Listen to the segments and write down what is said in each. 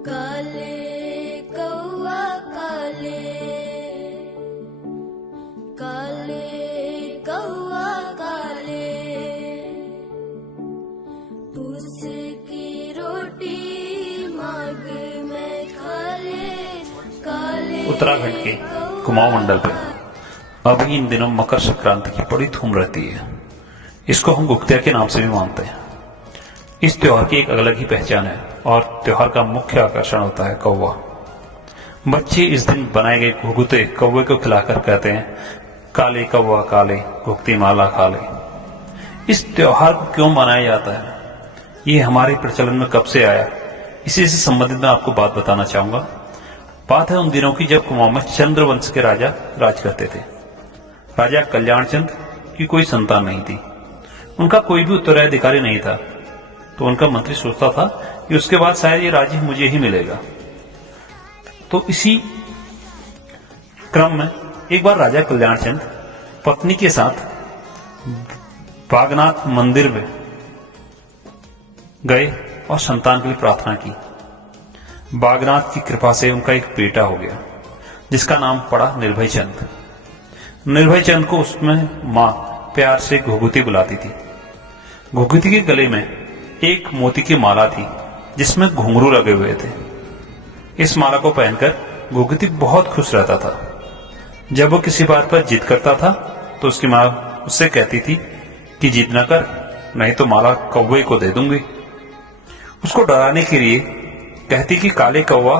काले कौआ काले, काले कौआ काले, उसकी रोटी मांग में खाले, काले। उत्तराखंड के कुमाऊं मंडल पे अभी इन दिनों मकर संक्रांति की बड़ी धूम रहती है। इसको हम गुप्तिया के नाम से भी मानते हैं। इस त्योहार की एक अलग ही पहचान है और त्योहार का मुख्य आकर्षण होता है कौवा। बच्चे इस दिन बनाए गए घुघुते कौवे को खिलाकर कहते हैं, काले कौवा काले घुघती माला खा ले। इस त्योहार को क्यों मनाया जाता है, ये हमारे प्रचलन में कब से आया, इसी से संबंधित मैं आपको बात बताना चाहूंगा। बात है उन दिनों की जब कुमाऊं में चंद्रवंश के राजा राज करते थे। राजा कल्याण चंद की कोई संतान नहीं थी, उनका कोई भी उत्तराधिकारी नहीं था। तो उनका मंत्री सोचता था कि उसके बाद शायद ये राज्य मुझे ही मिलेगा। तो इसी क्रम में एक बार राजा कल्याण चंद पत्नी के साथ बागनाथ मंदिर में गए और संतान के लिए प्रार्थना की। बागनाथ की कृपा से उनका एक बेटा हो गया जिसका नाम पड़ा निर्भय चंद। निर्भय चंद को उसमें मां प्यार से घुघुती बुलाती थी। घुघुती के गले में एक मोती की माला थी जिसमें घुंघरू लगे हुए थे। इस माला को पहनकर घुघुती बहुत खुश रहता था। जब वो किसी बात पर जिद करता था तो उसकी मां उससे कहती थी कि जिद न कर, नहीं तो माला कौवे को दे दूंगी। उसको डराने के लिए कहती कि काले कौवा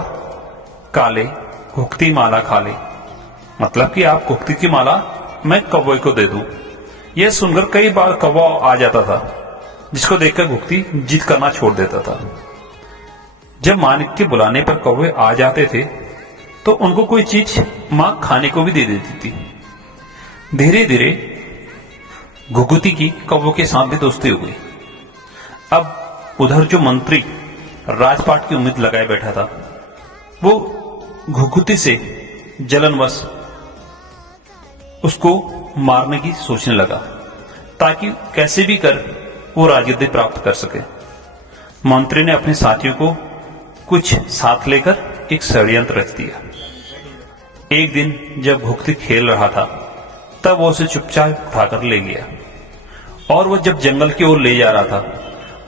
काले घुघती माला खा ले, मतलब कि आप घुघती की माला मैं कौवे को दे दूं। यह सुनकर कई बार कौवा आ जाता था, जिसको देखकर घुघती जिद करना छोड़ देता था। जब मानिक के बुलाने पर कौवे आ जाते थे तो उनको कोई चीज मां खाने को भी दे देती थी। धीरे धीरे घुघुती की कौवों के साथ भी दोस्ती हो गई। अब उधर जो मंत्री राजपाट की उम्मीद लगाए बैठा था, वो घुघुती से जलनवश उसको मारने की सोचने लगा ताकि कैसे भी कर वो राजगद्दी प्राप्त कर सके। मंत्री ने अपने साथियों को कुछ साथ लेकर एक षड्यंत्र रच दिया। एक दिन जब घुघुती खेल रहा था तब वो उसे चुपचाप उठाकर ले गया और वो जब जंगल की ओर ले जा रहा था,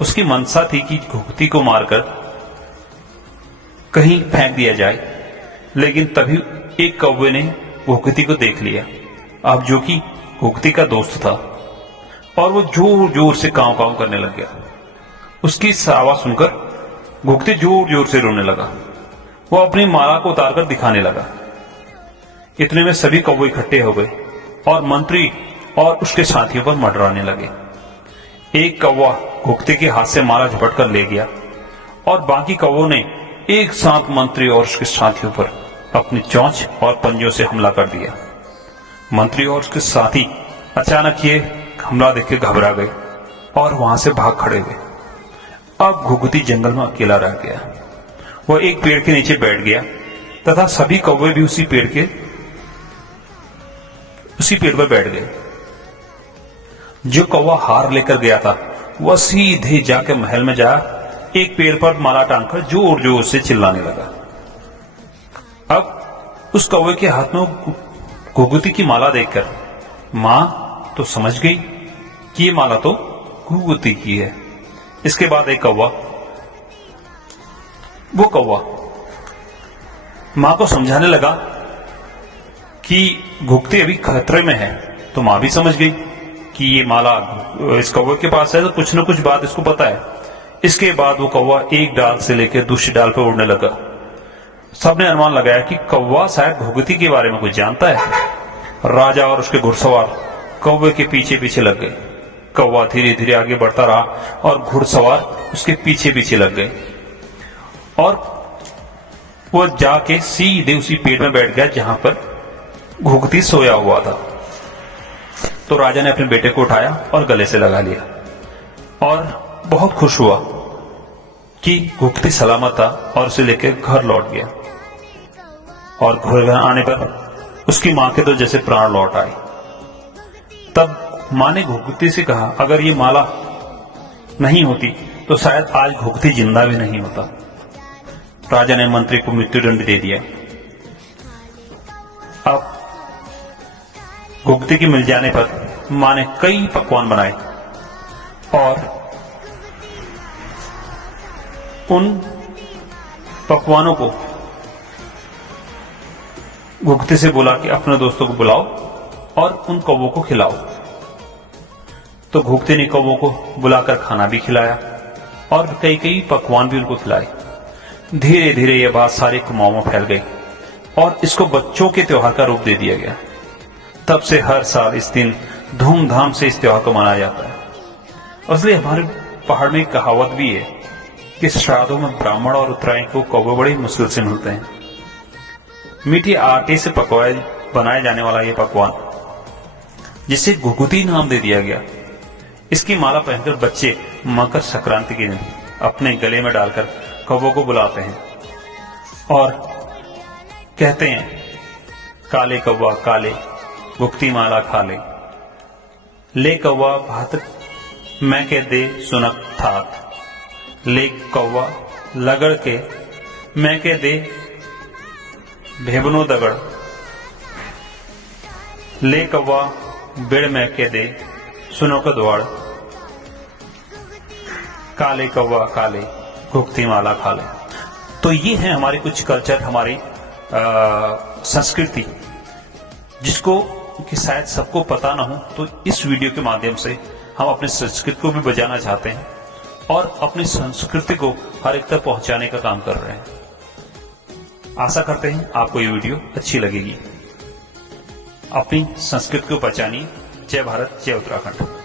उसकी मंशा थी कि घुघुती को मारकर कहीं फेंक दिया जाए। लेकिन तभी एक कौवे ने घुघुती को देख लिया, अब जो कि घुघुती का दोस्त था, और वो जोर जोर से कांव कांव करने लग गया। उसकी आवाज सुनकर घुघुती जोर जोर से रोने लगा। वो अपनी माला को उतारकर दिखाने लगा। इतने में सभी कौवे इकट्ठे हो गए और मंत्री और उसके साथियों पर मंडराने लगे। एक कौवा घुघुती के हाथ से माला झपट कर ले गया और बाकी कौवों ने एक साथ मंत्री और उसके साथियों पर अपनी चोंच और पंजों से हमला कर दिया। मंत्री और उसके साथी अचानक ये हमला देख घबरा गए और वहां से भाग खड़े हुए। अब घुघुती जंगल में अकेला रह गया। वह एक पेड़ के नीचे बैठ गया तथा सभी कौवे भी उसी पेड़ पर बैठ गए। जो कौवा हार लेकर गया था वह सीधे जाकर महल में जा एक पेड़ पर माला टांगकर जोर जोर से चिल्लाने लगा। अब उस कौवे के हाथ में घुघुती की माला देखकर मां तो समझ गई कि ये माला तो घुघुती की है। इसके बाद एक कौवा मां को समझाने लगा कि घुघुती अभी खतरे में है। तो मां भी समझ गई कि ये माला इस कौवे के पास है, तो कुछ न कुछ बात इसको पता है। इसके बाद वो कौवा एक डाल से लेकर दूसरी डाल पर उड़ने लगा। सबने अनुमान लगाया कि कौवा शायद घुघुती के बारे में कुछ जानता है। राजा और उसके घुड़सवार कौवे के पीछे पीछे लग गए। कौवा धीरे धीरे आगे बढ़ता रहा और घुड़सवार उसके पीछे पीछे लग गए और वो जाके सीधे उसी पेड़ में बैठ गया जहां पर घुघुती सोया हुआ था। तो राजा ने अपने बेटे को उठाया और गले से लगा लिया और बहुत खुश हुआ कि घुघुती सलामत था और उसे लेकर घर लौट गया। और घर आने पर उसकी मां के तो जैसे प्राण लौट आए। तब मां ने घुघुती से कहा, अगर ये माला नहीं होती तो शायद आज घुघुती जिंदा भी नहीं होता। राजा ने मंत्री को मृत्युदंड दे दिया। अब घुघती की मिल जाने पर मां ने कई पकवान बनाए और उन पकवानों को घुघती से बोला कि अपने दोस्तों को बुलाओ और उन कौवों को खिलाओ। तो घुघती ने कौवों को बुलाकर खाना भी खिलाया और कई कई पकवान भी उनको खिलाए। धीरे धीरे यह बात सारे कुमाऊं में फैल गई और इसको बच्चों के त्योहार का रूप दे दिया गया। तब से हर साल इस दिन धूमधाम से इस त्योहार को मनाया जाता है। इसलिए हमारे पहाड़ में एक कहावत भी है कि श्राद्धों में ब्राह्मण और उत्तरायण को कौवे बड़ी मुश्किल से मिलते हैं। मीठे आटे से बनाया जाने वाला यह पकवान, जिसे घुघुती नाम दे दिया गया, इसकी माला पहनकर बच्चे मकर संक्रांति के दिन अपने गले में डालकर कौवों को बुलाते हैं और कहते हैं, काले कौवा काले घुघती माला खा ले कौवा भात मैं के दे सुनक थात, ले कौवा लगड़ के मैं के दे भेबनो दगड़, ले कौवा बेड़ मैं के दे सुनो का द्वाड़, काले कौवा काले घुघती माला खा ले। तो ये है हमारे कुछ कल्चर, हमारी संस्कृति, जिसको कि शायद सबको पता ना हो। तो इस वीडियो के माध्यम से हम अपनी संस्कृति को भी बचाना चाहते हैं और अपनी संस्कृति को हर एक तक पहुंचाने का काम कर रहे हैं। आशा करते हैं आपको ये वीडियो अच्छी लगेगी। अपनी संस्कृति को बचानी। जय भारत, जय उत्तराखंड।